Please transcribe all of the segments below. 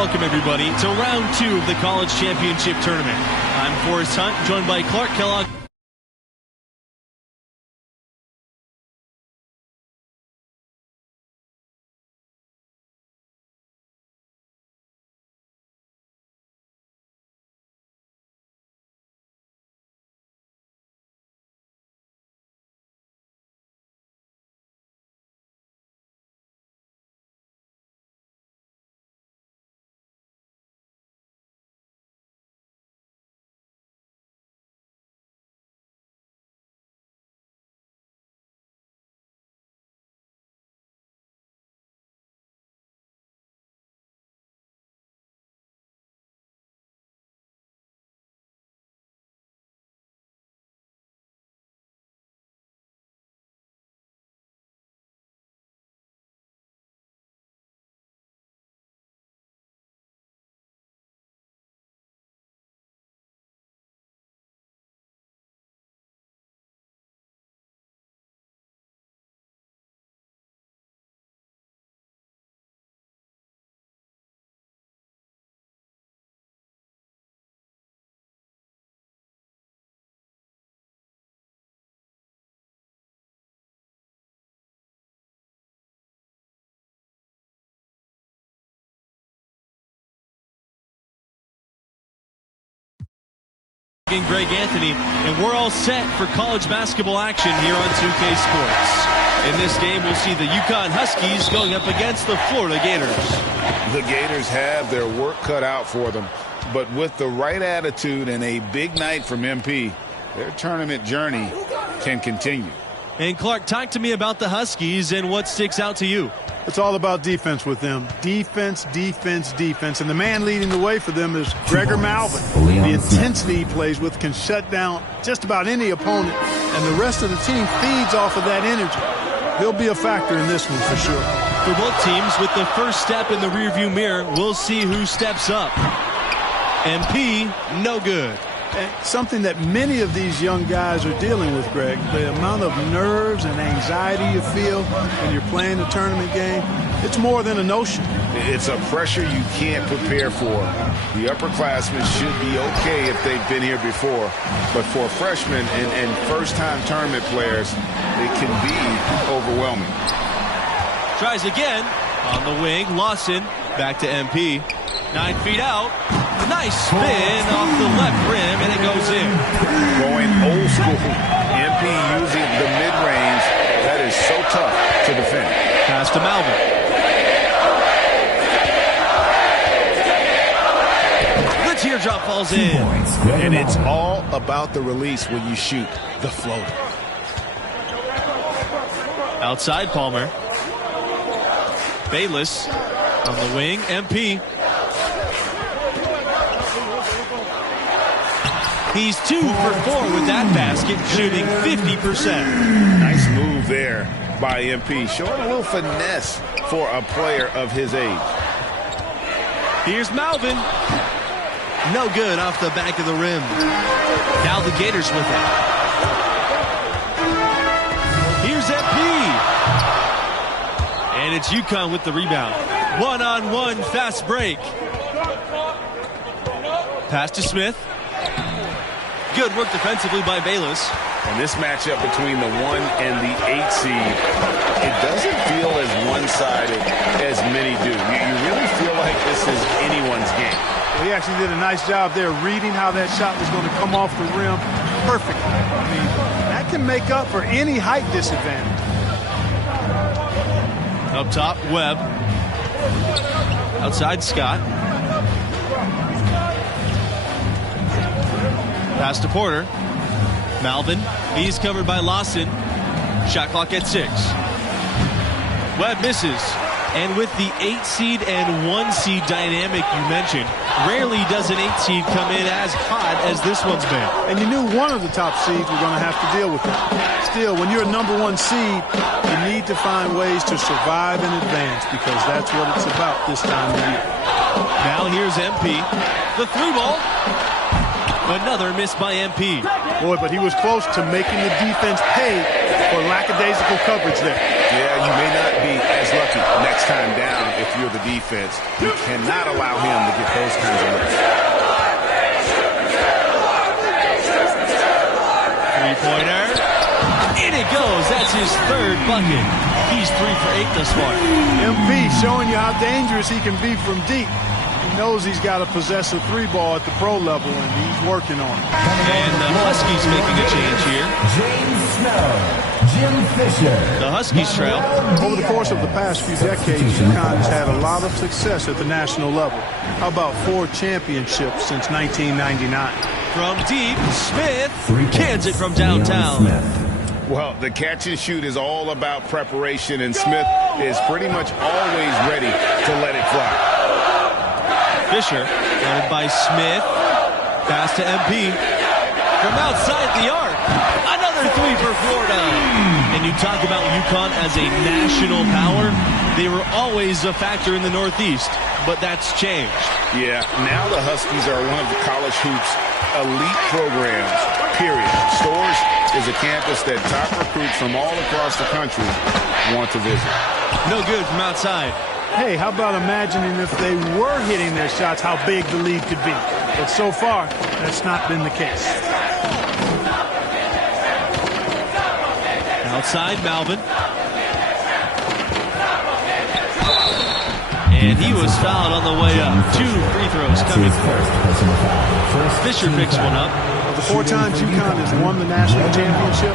welcome everybody to round 2 of the College Championship Tournament. I'm Forrest Hunt, joined by Clark Kellogg. Greg Anthony, and we're all set for college basketball action here on 2K Sports. In this game, we'll see the UConn Huskies going up against the Florida Gators. The Gators have their work cut out for them, but with the right attitude and a big night from MP, their tournament journey can continue. And Clark, talk to me about the Huskies and what sticks out to you. It's all about defense with them. Defense, defense, defense. And the man leading the way for them is Gregor Malvin. The intensity he plays with can shut down just about any opponent, and the rest of the team feeds off of that energy. He'll be a factor in this one for sure. For both teams, with the first step in the rearview mirror, we'll see who steps up. MP, no good. And something that many of these young guys are dealing with, Greg, the amount of nerves and anxiety you feel when you're playing a tournament game, it's more than a notion. It's a pressure you can't prepare for. The upperclassmen should be okay if they've been here before, but for freshmen and first-time tournament players, it can be overwhelming. Tries again on the wing. Lawson back to MP. 9 feet out. Nice spin off the left rim, and it goes in. Going old school. MP using the mid-range. That is so tough to defend. Pass to Malvin. The teardrop falls in. And it's all about the release when you shoot the floater. Outside Palmer. Bayless on the wing. MP. He's 2 for 4 with that basket, shooting 50%. Nice move there by MP, showing a little finesse for a player of his age. Here's Malvin. No good off the back of the rim. Now the Gators with it. Here's MP. And it's UConn with the rebound. One-on-one fast break. Pass to Smith. Good work defensively by Bayless. And this matchup between the 1 and the 8 seed, it doesn't feel as one-sided as many do. You really feel like this is anyone's game. Well, he actually did a nice job there reading how that shot was going to come off the rim perfectly. I mean, that can make up for any height disadvantage. Up top, Webb. Outside, Scott. Pass to Porter. Malvin. He's covered by Lawson. Shot clock at 6. Webb misses. And with the 8 seed and 1 seed dynamic you mentioned, rarely does an 8 seed come in as hot as this one's been. And you knew one of the top seeds were going to have to deal with that. Still, when you're a number 1 seed, you need to find ways to survive and advance, because that's what it's about this time of year. Now here's MP. The 3 ball. Another miss by MP. Boy, but he was close to making the defense pay for lackadaisical coverage there. Yeah, you may not be as lucky next time down if you're the defense. You cannot allow him to get those kinds of looks. Three-pointer. In it goes. That's his third bucket. He's 3 for 8 thus far. MP showing you how dangerous he can be from deep. He knows he's got to possess a three ball at the pro level, and he's working on it. And the Huskies making a change here. James Snow. Jim Fisher. The Huskies trail. Over the course of the past few decades, UConn has had a lot of success at the national level. How about 4 championships since 1999? From deep, Smith cans it from downtown. Well, the catch and shoot is all about preparation, and Smith is pretty much always ready to let it fly. Fisher, guarded by Smith. Pass to MP. From outside the arc. Another 3 for Florida. And you talk about UConn as a national power. They were always a factor in the Northeast, but that's changed. Yeah, now the Huskies are one of the college hoops elite programs, period. Storrs is a campus that top recruits from all across the country want to visit. No good from outside. Hey, how about imagining if they were hitting their shots, how big the lead could be? But so far, that's not been the case. Outside, Malvin. And he was fouled on the way up. 2 free throws coming first. Fisher picks one up. The 4 times UConn has won the national championship,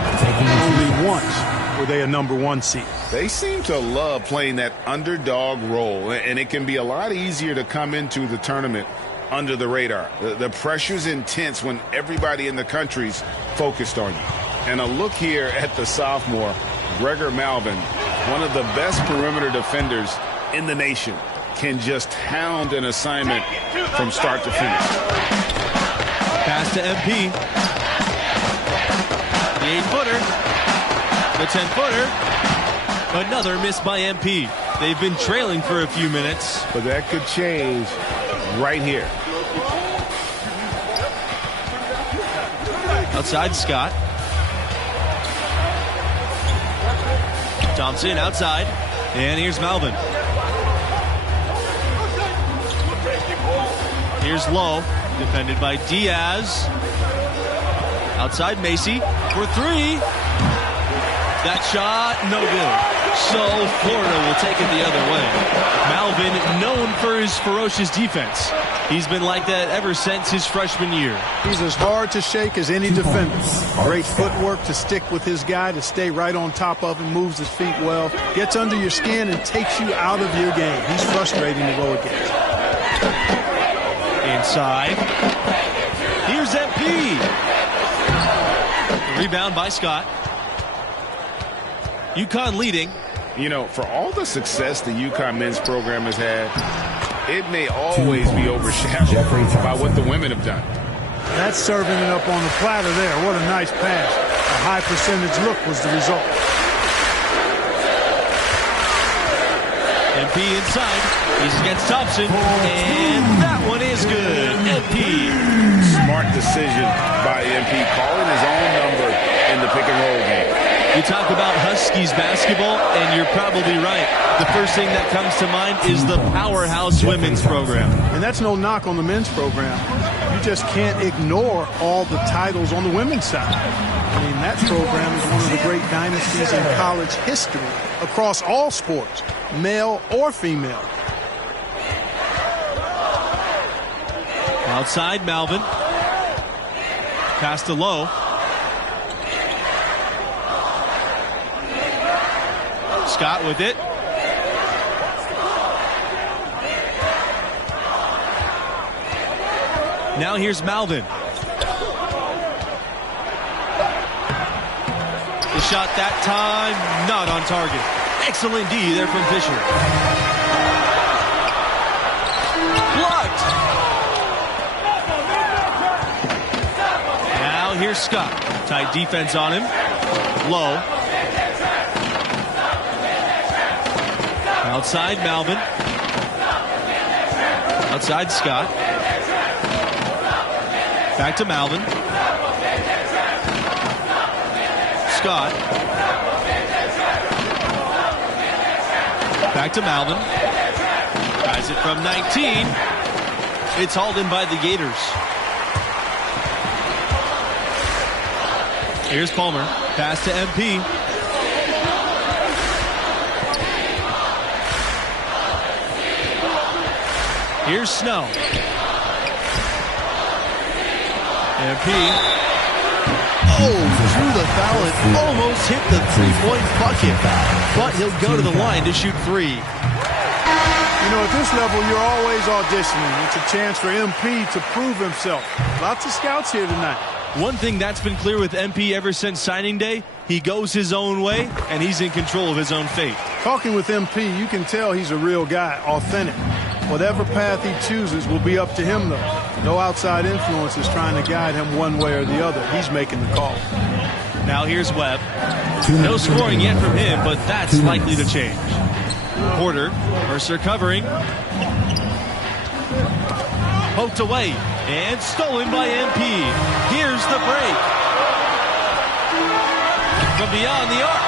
only once were they a #1 seed. They seem to love playing that underdog role, and it can be a lot easier to come into the tournament under the radar. The pressure's intense when everybody in the country's focused on you. And a look here at the sophomore, Gregor Malvin, one of the best perimeter defenders in the nation, can just hound an assignment from start to finish. Pass to MP. The 8-footer. The 10-footer. Another miss by MP. They've been trailing for a few minutes. But that could change right here. Outside, Scott. Thompson outside. And here's Malvin. Here's Lowe. Defended by Diaz. Outside, Macy for 3. That shot, no good. So Florida will take it the other way. Malvin, known for his ferocious defense. He's been like that ever since his freshman year. He's as hard to shake as any defender. Great footwork to stick with his guy, to stay right on top of him, moves his feet well, gets under your skin and takes you out of your game. He's frustrating to go against. Inside. Here's MP. The rebound by Scott. UConn leading. You know, for all the success the UConn men's program has had, it may always be overshadowed by what the women have done. That's serving it up on the platter there. What a nice pass. A high percentage look was the result. MP inside. He's against Thompson. And that one is good. MP. Smart decision by MP, calling his own number in the pick and roll game. You talk about Huskies basketball, and you're probably right. The first thing that comes to mind is the powerhouse women's program. And that's no knock on the men's program. You just can't ignore all the titles on the women's side. I mean, that program is one of the great dynasties in college history across all sports, male or female. Outside, Malvin. Pass to Lowe. Scott with it. Now here's Malvin. The shot that time, not on target. Excellent D there from Fisher. Blocked. Now here's Scott. Tight defense on him. Low. Outside, Malvin. Outside, Scott. Back to Malvin. Scott. Back to Malvin. Tries it from 19. It's hauled in by the Gators. Here's Palmer. Pass to MP. Here's Snow. MP. Oh, drew the foul and almost hit the three-point bucket. But he'll go to the line to shoot three. You know, at this level, you're always auditioning. It's a chance for MP to prove himself. Lots of scouts here tonight. One thing that's been clear with MP ever since signing day, he goes his own way, and he's in control of his own fate. Talking with MP, you can tell he's a real guy, authentic. Whatever path he chooses will be up to him, though. No outside influence is trying to guide him one way or the other. He's making the call. Now here's Webb. No scoring yet from him, but that's likely to change. Porter, Mercer covering. Poked away and stolen by MP. Here's the break. From beyond the arc.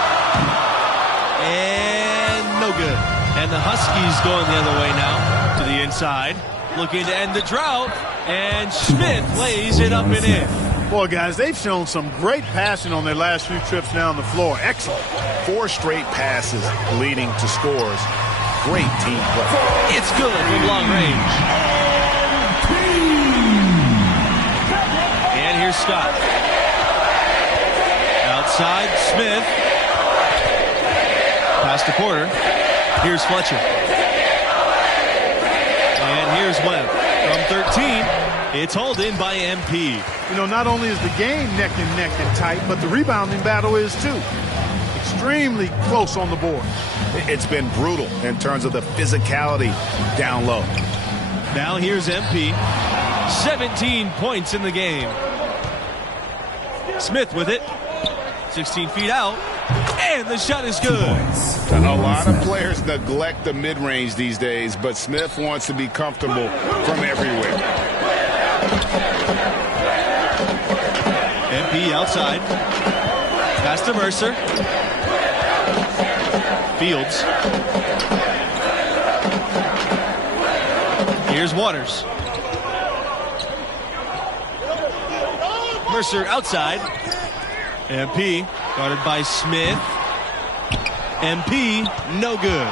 And no good. And the Huskies going the other way now to the inside. Looking to end the drought. And Smith lays it up and in. Boy, guys, they've shown some great passing on their last few trips down the floor. Excellent. 4 straight passes leading to scores. Great team play. It's good from long range. And here's Scott. Outside, Smith. Pass to Porter. Here's Fletcher. And here's Webb. From 13, it's hauled in by MP. You know, not only is the game neck and tight, but the rebounding battle is too. Extremely close on the board. It's been brutal in terms of the physicality down low. Now here's MP. 17 points in the game. Smith with it. 16 feet out. And the shot is good. A lot of players neglect the mid-range these days, but Smith wants to be comfortable from everywhere. MP outside. Pass to Mercer. Fields. Here's Waters. Mercer outside. MP guarded by Smith. MP no good.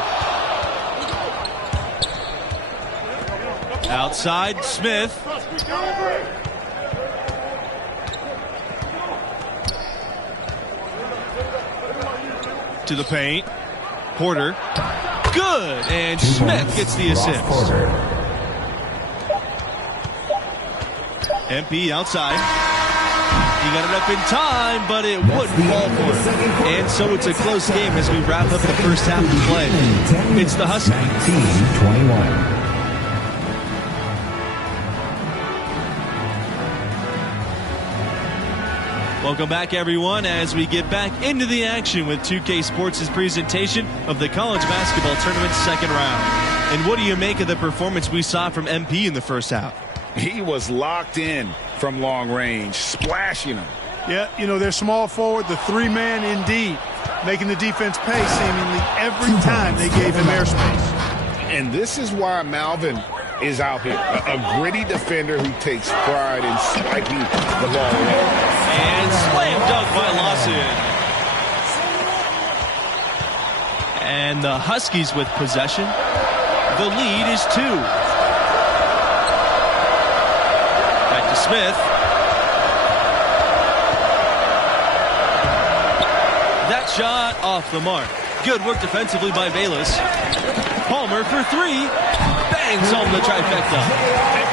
Outside Smith. To the paint. Porter. Good. And Smith gets the assist. MP outside. He got it up in time, but it wouldn't fall for him. And so it's a close game as we wrap up the first half of play. It's the Huskies. 19-21. Welcome back, everyone, as we get back into the action with 2K Sports' presentation of the college basketball tournament's second round. And what do you make of the performance we saw from MP in the first half? He was locked in from long range, splashing them. Yeah, you know, their small forward, the 3-man indeed, making the defense pay seemingly every time they gave him airspace. And this is why Malvin is out here, a gritty defender who takes pride in spiking the ball away. And slam dunk by Lawson. And the Huskies with possession. The lead is 2. Back to Smith. That shot off the mark. Good work defensively by Bayless. Palmer for 3. Bangs home the trifecta.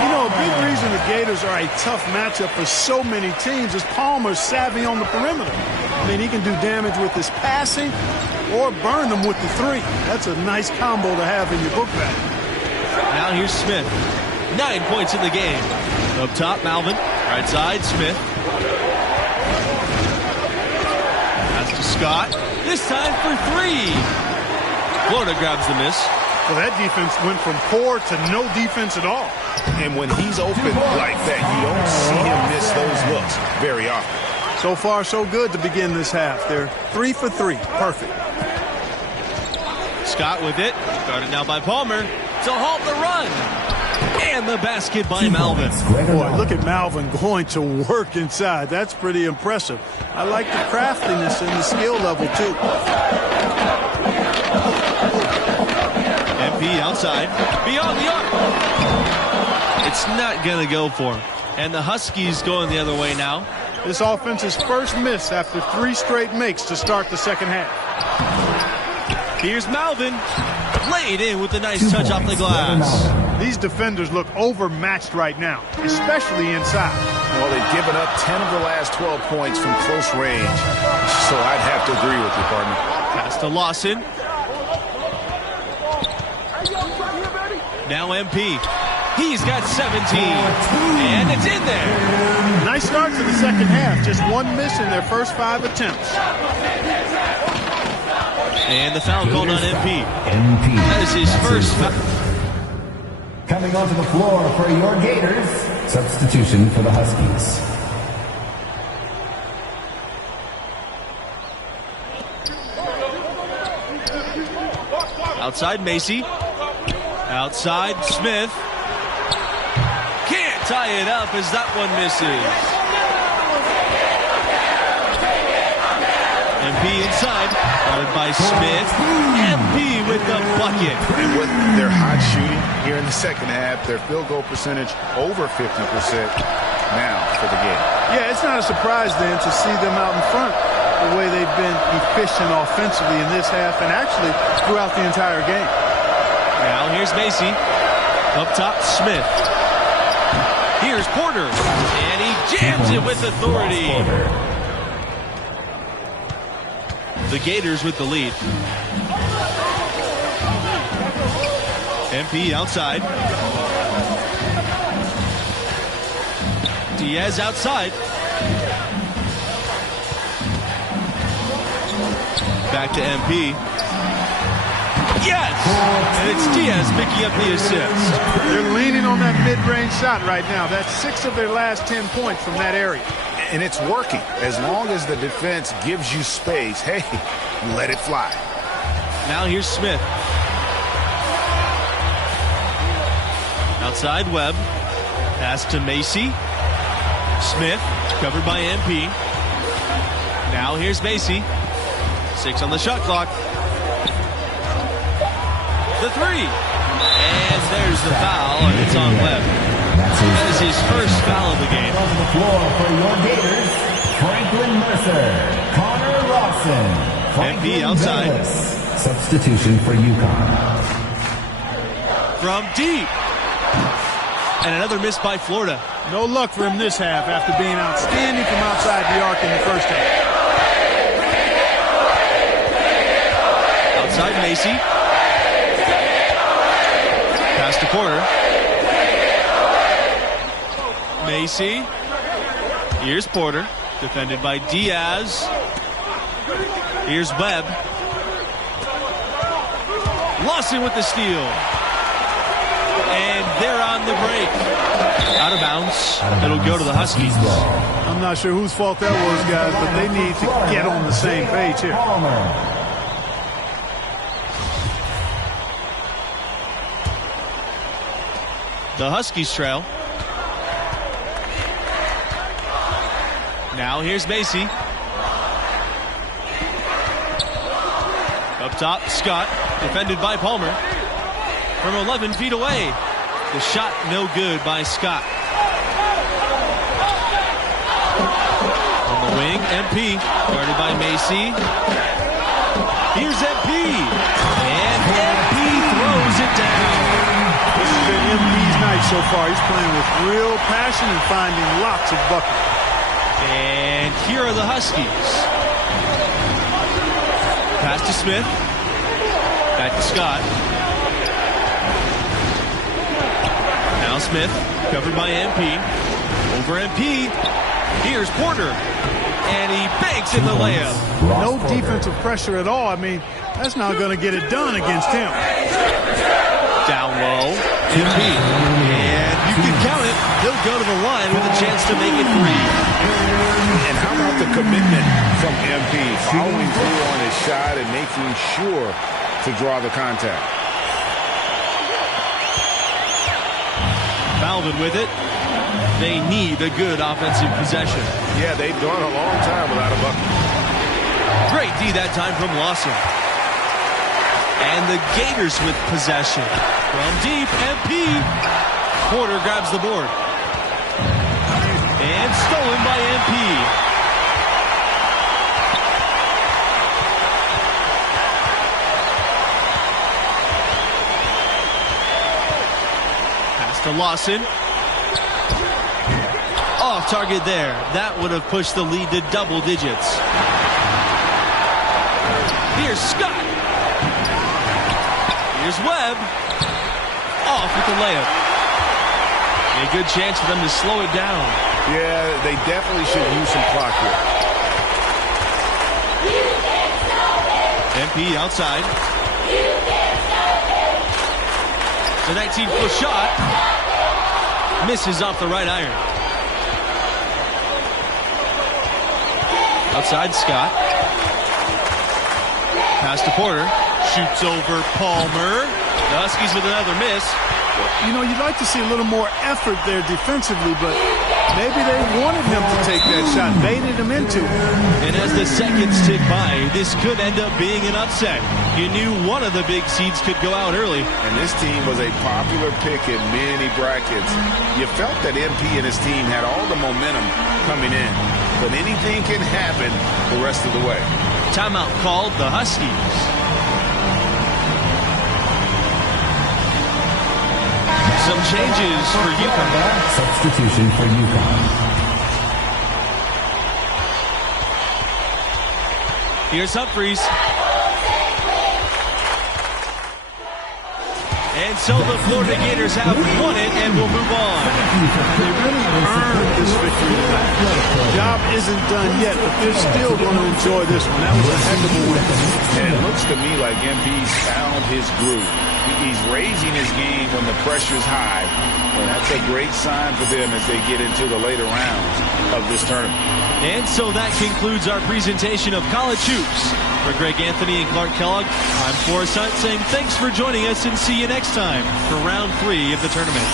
You know, a big reason the Gators are a tough matchup for so many teams is Palmer's savvy on the perimeter. I mean, he can do damage with his passing or burn them with the 3. That's a nice combo to have in your book bag. Now here's Smith. 9 points in the game. Up top, Malvin. Right side, Smith. Pass to Scott. This time for 3. Florida grabs the miss. Well, that defense went from poor to no defense at all. And when he's open like that, you don't see him miss those looks very often. So far, so good to begin this half. They're 3 for 3. Perfect. Scott with it. Guarded now by Palmer to halt the run. And the basket by Malvin. Boy, look at Malvin going to work inside. That's pretty impressive. I like the craftiness and the skill level, too. MP outside. Beyond the arc. It's not going to go for him. And the Huskies going the other way now. This offense's first miss after 3 straight makes to start the second half. Here's Malvin. Laid in with a nice touch off the glass. These defenders look overmatched right now, especially inside. Well, they've given up 10 of the last 12 points from close range. So I'd have to agree with you, partner. Pass to Lawson. Now MP. He's got 17. And it's in there. Nice start to the second half. Just 1 miss in their first 5 attempts. And the foul called on MP. That is his first foul. Coming onto the floor for your Gators. Substitution for the Huskies. Outside Macy. Outside Smith. Can't tie it up as that one misses. MP inside. Guarded by Smith. MP with the bucket. And with their hot shooting here in the second half, their field goal percentage over 50% now for the game. Yeah, it's not a surprise then to see them out in front the way they've been efficient offensively in this half and actually throughout the entire game. Now here's Macy. Up top, Smith. Here's Porter. And he jams it with authority. The Gators with the lead. MP outside. Diaz outside. Back to MP. Yes! And it's Diaz picking up the assist. They're leaning on that mid-range shot right now. That's 6 of their last 10 points from that area. And it's working. As long as the defense gives you space, hey, let it fly. Now here's Smith. Outside Webb. Pass to Macy. Smith, covered by MP. Now here's Macy. 6 on the shot clock. The 3. And there's the foul, and it's on Webb. That is his first foul of the game. On the floor for your Gators, Franklin Mercer, Connor Lawson, MP outside. Douglas. Substitution for UConn. From deep. And another miss by Florida. No luck for him this half after being outstanding from outside the arc in the first half. Outside Macy. Pass to Porter. Macy. Here's Porter. Defended by Diaz. Here's Webb. Lawson with the steal. And they're on the break. Out of bounds. It'll go to the Huskies. I'm not sure whose fault that was, guys, but they need to get on the same page here. The Huskies trail. Now here's Macy. Up top, Scott. Defended by Palmer. From 11 feet away. The shot no good by Scott. On the wing, MP. Guarded by Macy. Here's MP. And MP throws it down. This has been MP's night so far. He's playing with real passion and finding lots of buckets. And here are the Huskies. Pass to Smith. Back to Scott. Now Smith, covered by MP. Over MP. Here's Porter. And he bangs banks in the layup. No defensive pressure at all. I mean, that's not going to get it done against him. Down low, MP. And you can count it. He'll go to the line with a chance to make it 3. And how about the commitment from MP, following through on his shot and making sure to draw the contact. Malvin with it. They need a good offensive possession. Yeah, they've gone a long time without a bucket. Great D that time from Lawson. And the Gators with possession. From deep, MP. Porter grabs the board. And stolen by MP. Pass to Lawson. Off target there. That would have pushed the lead to double digits. Here's Scott. Here's Webb. Off with the layup. A good chance for them to slow it down. Yeah, they definitely should use some clock here. MP outside. The 19-foot shot. Misses off the right iron. Outside Scott. Pass to Porter. Shoots over Palmer. The Huskies with another miss. You know, you'd like to see a little more effort there defensively, but maybe they wanted him to take that shot, baited him into it. And as the seconds tick by, this could end up being an upset. You knew one of the big seeds could go out early. And this team was a popular pick in many brackets. You felt that MP and his team had all the momentum coming in, but anything can happen the rest of the way. Timeout called the Huskies. Some changes for UConn. Substitution for UConn. Here's Humphreys. And so the Florida Gators have won it and will move on. They really earned this victory tonight. The job isn't done yet, but they're still going to enjoy this one. That was a heck of a win. And it looks to me like MP's found his groove. He's raising his game when the pressure's high, and that's a great sign for them as they get into the later rounds of this tournament. And so that concludes our presentation of college hoops. For Greg Anthony and Clark Kellogg, I'm Forrest Hunt saying thanks for joining us and see you next time for round 3 of the tournament.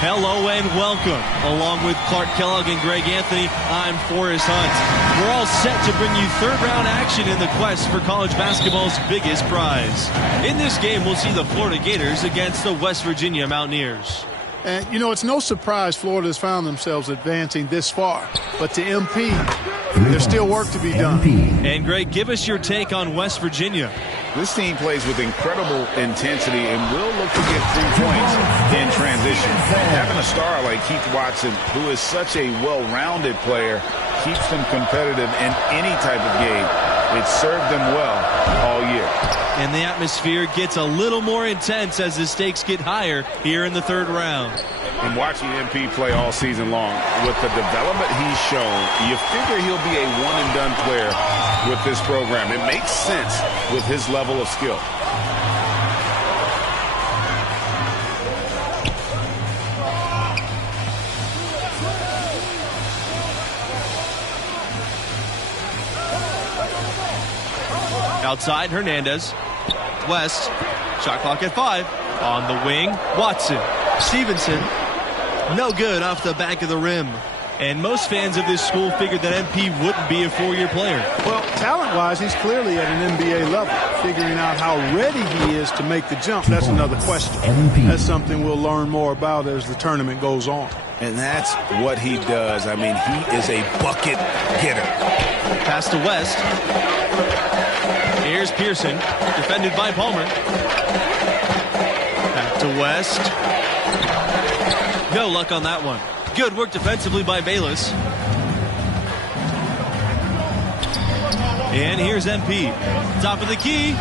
Hello and welcome. Along with Clark Kellogg and Greg Anthony, I'm Forrest Hunt. We're all set to bring you third-round action in the quest for college basketball's biggest prize. In this game, we'll see the Florida Gators against the West Virginia Mountaineers. And, you know, it's no surprise Florida has found themselves advancing this far. But to MP, there's still work to be done. And, Greg, give us your take on West Virginia. This team plays with incredible intensity and will look to get 3 points in transition. Having a star like Keith Watson, who is such a well-rounded player, keeps them competitive in any type of game. It's served them well all year. And the atmosphere gets a little more intense as the stakes get higher here in the third round. And watching MP play all season long, with the development he's shown, you figure he'll be a one-and-done player with this program. It makes sense with his level of skill. Outside, Hernandez. West. Shot clock at 5. On the wing, Watson. Stevenson. No good off the back of the rim. And most fans of this school figured that MP wouldn't be a 4-year player. Well, talent-wise, he's clearly at an NBA level. Figuring out how ready he is to make the jump, that's another question. That's something we'll learn more about as the tournament goes on. And that's what he does. I mean, he is a bucket getter. Pass to West. Here's Pearson, defended by Palmer. Back to West. No luck on that one. Good work defensively by Bayless. And here's MP. Top of the key.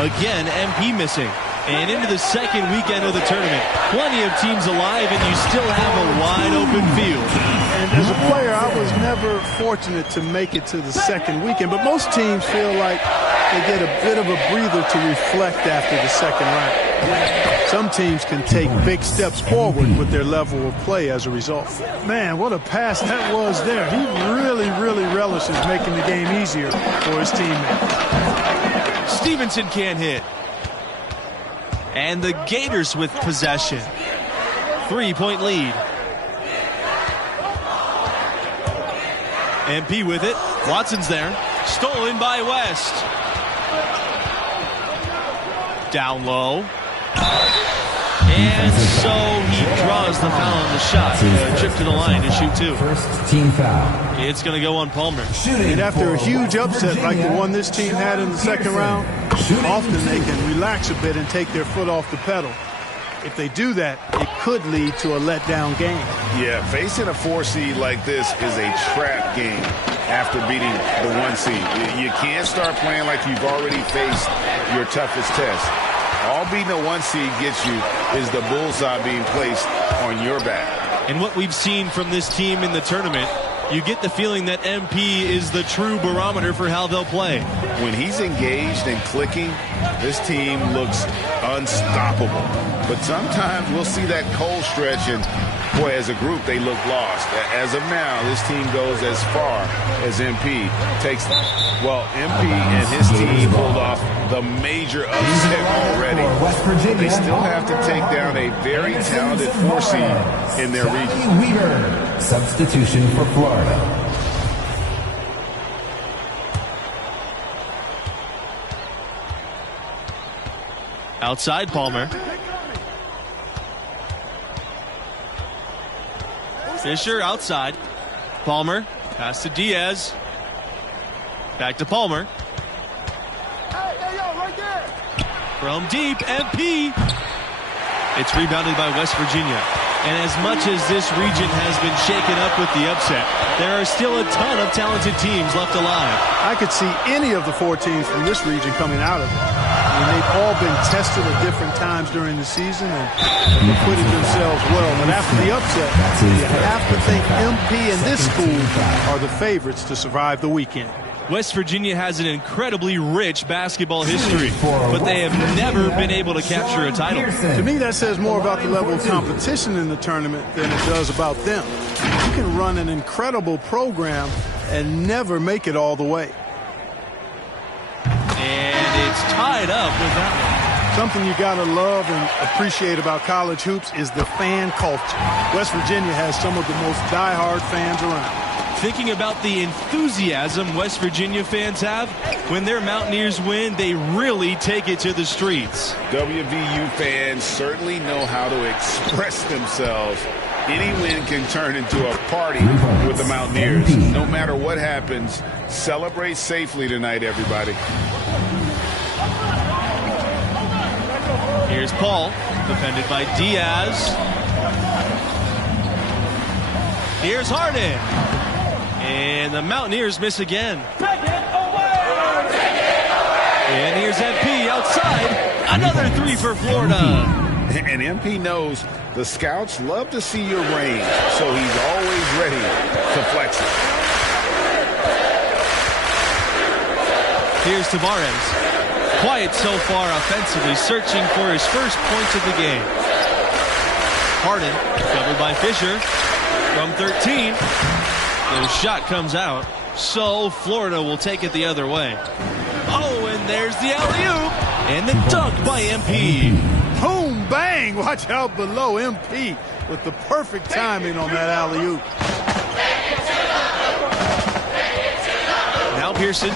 Again, MP missing. And into the second weekend of the tournament. Plenty of teams alive, and you still have a wide open field. And as a player, I was never fortunate to make it to the second weekend, but most teams feel like they get a bit of a breather to reflect after the second round. Some teams can take big steps forward with their level of play as a result. Man, what a pass that was there. He really, really relishes making the game easier for his teammates. Stevenson can't hit. And the Gators with possession. 3-point lead. MP with it. Watson's there. Stolen by West. Down low. And so he draws the foul on the shot. Trip to the line to shoot 2. First team foul. It's going to go on Palmer. And after a huge upset like the one this team had in the second round, often they can relax a bit and take their foot off the pedal. If they do that, it could lead to a letdown game. Yeah, facing a 4 seed like this is a trap game after beating the 1 seed. You can't start playing like you've already faced your toughest test. All beating a 1 seed gets you is the bullseye being placed on your back. And what we've seen from this team in the tournament, you get the feeling that MP is the true barometer for how they'll play. When he's engaged and clicking, this team looks unstoppable. But sometimes we'll see that cold stretch, and boy, as a group, they look lost. As of now, this team goes as far as MP takes them. Well, MP and his team pulled off the major upset already. They still have to take down a very talented 4 seed in their region. Substitution for Florida. Outside Palmer. Fisher outside. Palmer. Pass to Diaz. Back to Palmer. From deep, MP. It's rebounded by West Virginia. And as much as this region has been shaken up with the upset, there are still a ton of talented teams left alive. I could see any of the 4 teams from this region coming out of it. I mean, they've all been tested at different times during the season and acquitted themselves well. But after the upset, you have to think MP and this school are the favorites to survive the weekend. West Virginia has an incredibly rich basketball history, but they have never been able to capture a title. To me, that says more about the level of competition in the tournament than it does about them. You can run an incredible program and never make it all the way. And it's tied up with that one. Something you got to love and appreciate about college hoops is the fan culture. West Virginia has some of the most diehard fans around. Thinking about the enthusiasm West Virginia fans have, when their Mountaineers win, they really take it to the streets. WVU fans certainly know how to express themselves. Any win can turn into a party with the Mountaineers. No matter what happens, celebrate safely tonight, everybody. Here's Paul, defended by Diaz. Here's Harden. And the Mountaineers miss again. And here's MP outside. Another 3 for Florida. And MP knows the scouts love to see your range, so he's always ready to flex it. Here's Tavares. Quiet so far offensively, searching for his first points of the game. Harden, covered by Fisher from 13. The shot comes out, so Florida will take it the other way. Oh, and there's the alley-oop. And the dunk by MP. Boom, bang. Watch out below. MP with the perfect timing on that alley-oop. Now Pearson.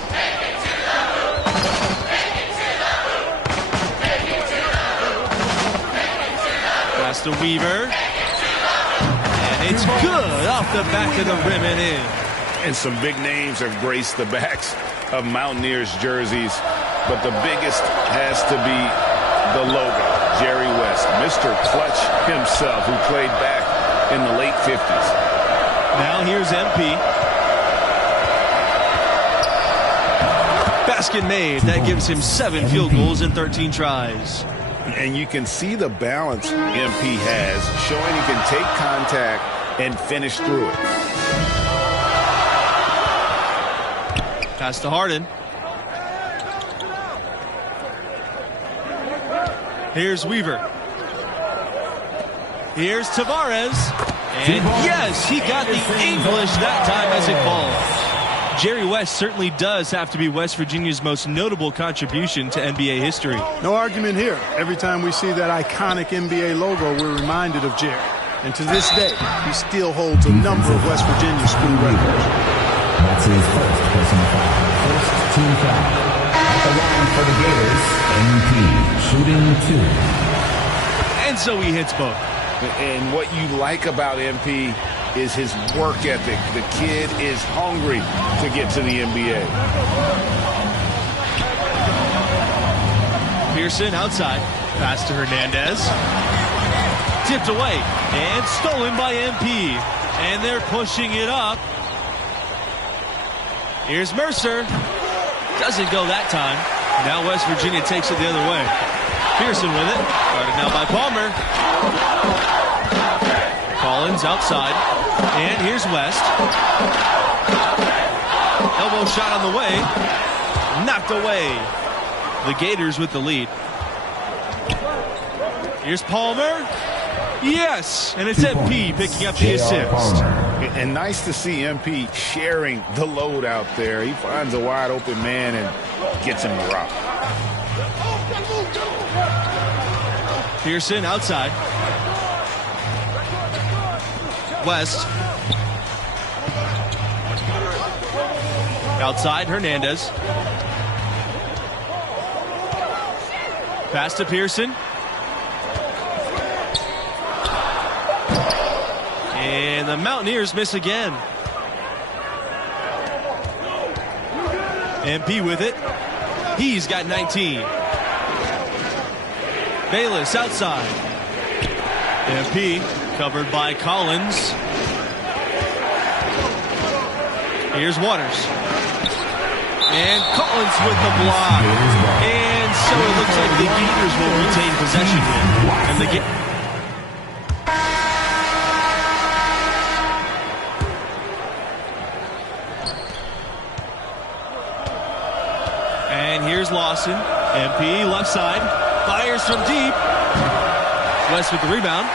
Pass to Weaver. And it's good off the back of the rim and in. And some big names have graced the backs of Mountaineers jerseys, but the biggest has to be the logo, Jerry West, Mr. Clutch himself, who played back in the late 50s. Now here's MP. Basket made. That gives him 7 field goals in 13 tries. And you can see the balance MP has, showing he can take contact and finish through it. Pass to Harden. Here's Weaver. Here's Tavares. And yes, he got the English that time as it falls. Jerry West certainly does have to be West Virginia's most notable contribution to NBA history. No argument here. Every time we see that iconic NBA logo, we're reminded of Jerry. And to this day, he still holds a number of West Virginia school records. That's his first personal foul. First team foul. At the line for the Gators, MP shooting 2. And so he hits both. And what you like about MP is his work ethic. The kid is hungry to get to the NBA. Pearson outside. Pass to Hernandez. Tipped away and stolen by MP. And they're pushing it up. Here's Mercer. Doesn't go that time. Now West Virginia takes it the other way. Pearson with it. Guarded now by Palmer. Collins outside. And here's West. Elbow shot on the way. Knocked away. The Gators with the lead. Here's Palmer. Yes, and it's MP picking up the assist. And nice to see MP sharing the load out there. He finds a wide open man and gets him to rock. Pearson outside. West. Outside, Hernandez. Pass to Pearson. And the Mountaineers miss again. MP with it. He's got 19. Bayless outside. MP covered by Collins. Here's Waters. And Collins with the block. And so it looks like the Gators will retain possession here. And the And here's Lawson. MP left side. Fires from deep. West with the rebound.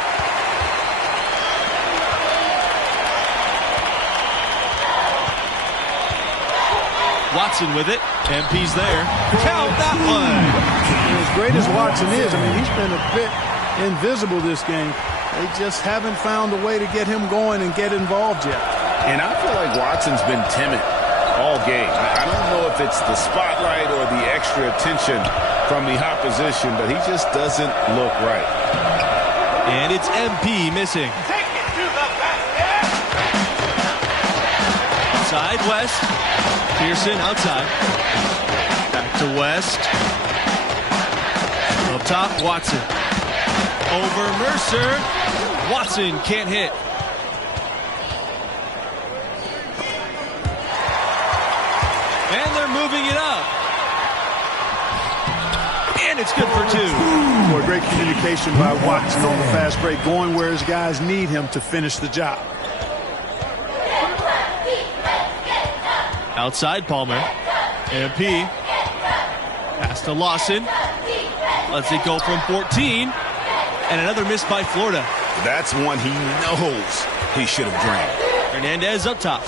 Watson with it. MP's there. Count that one. And as great as Watson is, I mean, he's been a bit invisible this game. They just haven't found a way to get him going and get involved yet. And I feel like Watson's been timid all game. I don't know if it's the spotlight or the extra attention from the opposition, but he just doesn't look right. And it's MP missing. Take it to the basket. Side West. Pearson outside. Back to West. Up top, Watson. Over Mercer. Watson can't hit. And they're moving it up. And it's good for 2. Boy, great communication by Watson on the fast break, going where his guys need him to finish the job. Outside Palmer. MP. Pass to Lawson. Lets it go from 14. And another miss by Florida. That's one he knows he should have drained. Hernandez up top.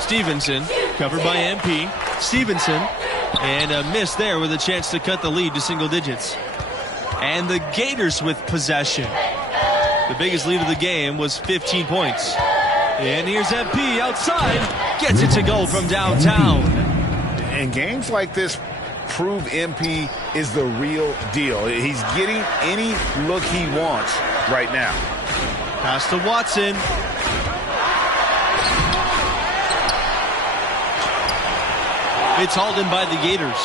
Stevenson. Covered by MP. Stevenson. And a miss there with a chance to cut the lead to single digits. And the Gators with possession. The biggest lead of the game was 15 points. And here's MP outside. Gets it to go from downtown. And games like this prove MP is the real deal. He's getting any look he wants right now. Pass to Watson. It's hauled in by the Gators.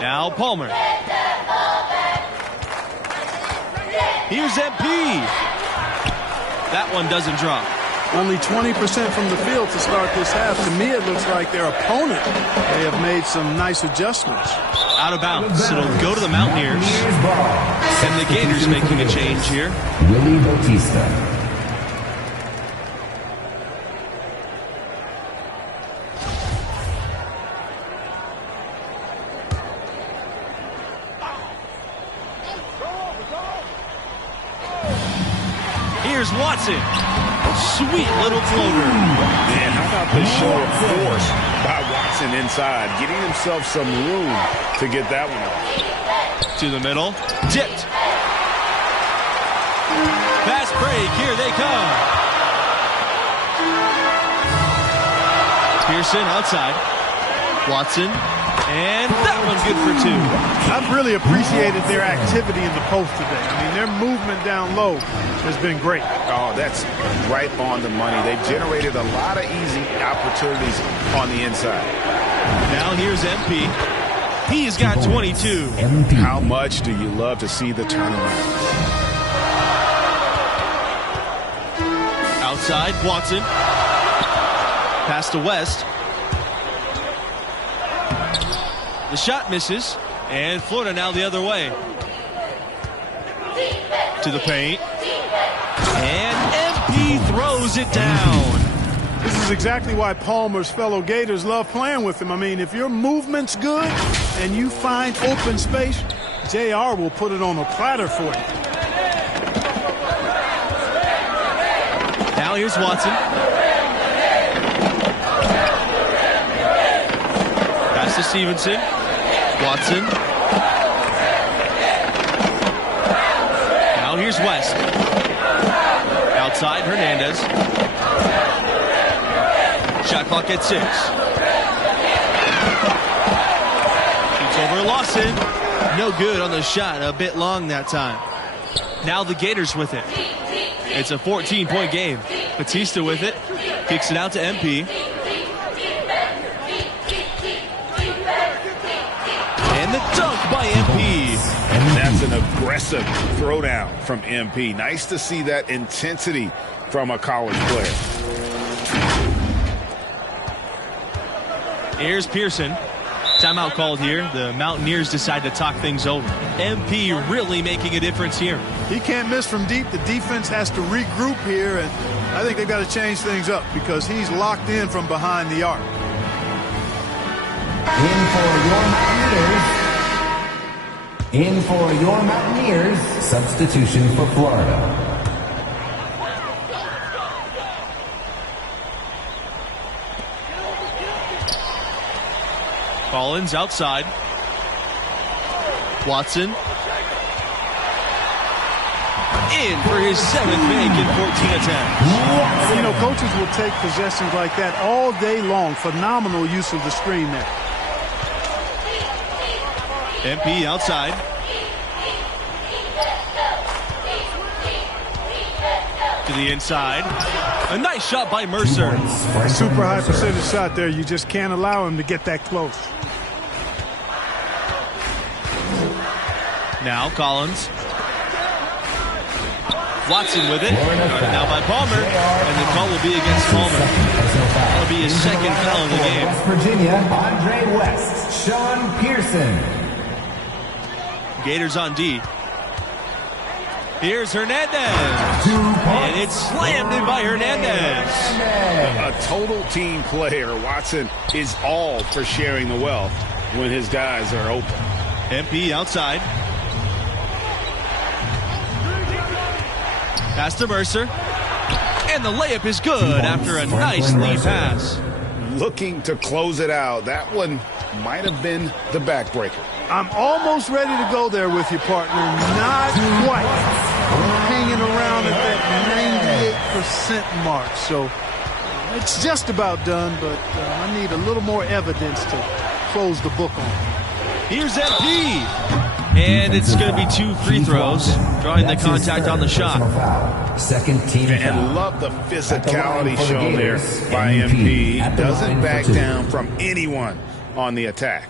Now Palmer. Here's MP. That one doesn't drop. Only 20% from the field to start this half. To me, it looks like their opponent may have made some nice adjustments. Out of bounds. It'll go to the Mountaineers. And the Gators making a change here. Willie Bautista. Here's Watson. Sweet little floater. Man, how about the show of force by Watson inside, getting himself some room to get that one off. To the middle. Tipped. Fast break. Here they come. Pearson outside. Watson. And that one's good for two. I've really appreciated their activity in the post today. I mean, their movement down low has been great. Oh, that's right on the money. They've generated a lot of easy opportunities on the inside. Now here's MP. He's got 22. How much do you love to see the turnaround? Outside, Watson. Pass to West. The shot misses, and Florida now the other way. To the paint. And MP throws it down. This is exactly why Palmer's fellow Gators love playing with him. I mean, if your movement's good and you find open space, JR will put it on a platter for you. Now here's Watson. Pass to Stevenson. Watson. Now here's West. Outside, Hernandez. Shot clock at 6. Shoots over Lawson. No good on the shot. A bit long that time. Now the Gators with it. It's a 14-point game. Bautista with it. Kicks it out to MP. And the dunk by MP. That's an aggressive throwdown from MP. Nice to see that intensity from a college player. Here's Pearson. Timeout called here. The Mountaineers decide to talk things over. MP really making a difference here. He can't miss from deep. The defense has to regroup here, and I think they've got to change things up because he's locked in from behind the arc. In for your Mountaineers, substitution for Florida. Collins outside. Watson. In for his 7th make in 14 attempts. You know, coaches will take possessions like that all day long. Phenomenal use of the screen there. MP outside. To the inside. A nice shot by Mercer. A super high percentage shot there. You just can't allow him to get that close. Now Collins. Watson with it. Guarded now by Palmer. And the call will be against Palmer. That'll be his second foul of the game. West Virginia, Andre West, Sean Pearson. Gators on D. Here's Hernandez. And it's slammed in by Hernandez. A total team player. Watson is all for sharing the wealth when his guys are open. MP outside. Pass to Mercer. And the layup is good after a nice lead pass. Looking to close it out. That one might have been the backbreaker. I'm almost ready to go there with you, partner. Not quite. I'm hanging around at that 98% mark. So it's just about done, but I need a little more evidence to close the book on. Here's MP. And it's going to be 2 free throws, drawing the contact on the shot. Second team foul. And love the physicality shown there by MP. Doesn't back down from anyone on the attack.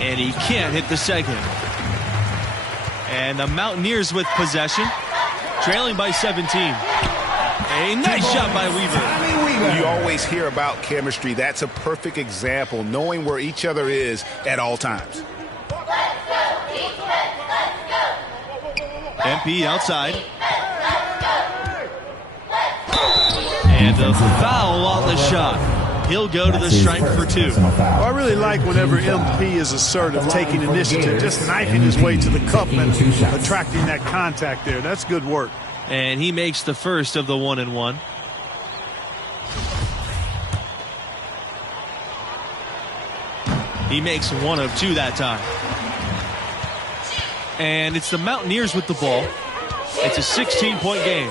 And he can't hit the second. And the Mountaineers with possession, trailing by 17. A nice shot by Weaver. You always hear about chemistry. That's a perfect example, knowing where each other is at all times. MP outside. And a foul on the shot. He'll go to the stripe for 2. Well, I really like whenever MP is assertive, taking initiative, just knifing his way to the cup and attracting that contact there. That's good work. And he makes the first of the 1-and-1. He makes 1 of 2 that time. And it's the Mountaineers with the ball. It's a 16-point game.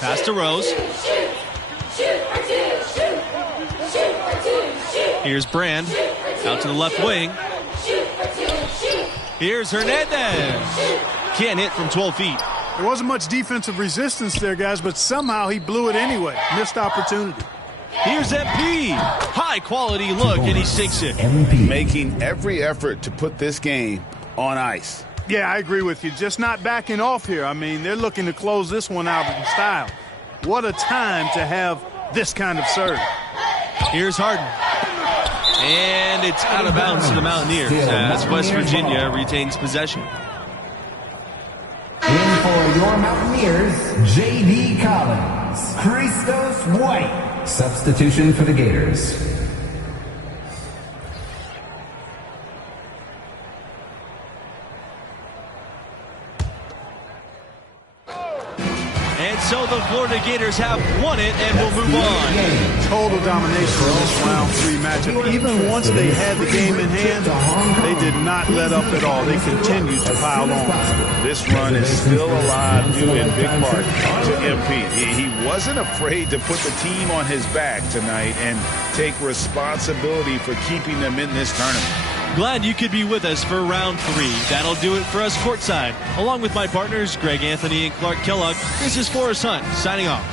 Pass to Rose. Here's Brand out to the left wing. Here's Hernandez. Can't hit from 12 feet. There wasn't much defensive resistance there, guys, but somehow he blew it anyway. Missed opportunity. Here's MP. High quality look, and he sinks it. Making every effort to put this game on ice. Yeah, I agree with you. Just not backing off here. I mean, they're looking to close this one out in style. What a time to have this kind of serve. Here's Harden. And it's out of bounds to the Mountaineers as West Virginia retains possession. In for your Mountaineers, J.D. Collins, Christos White. Substitution for the Gators. And so the Florida Gators have won it and will move on. Total domination in this round 3 matchup. Even once they had the game in hand, they did not let up at all. They continued to pile on. This run is still alive due in big part to MP. He wasn't afraid to put the team on his back tonight and take responsibility for keeping them in this tournament. Glad you could be with us for round 3. That'll do it for us courtside. Along with my partners, Greg Anthony and Clark Kellogg, this is Forrest Hunt signing off.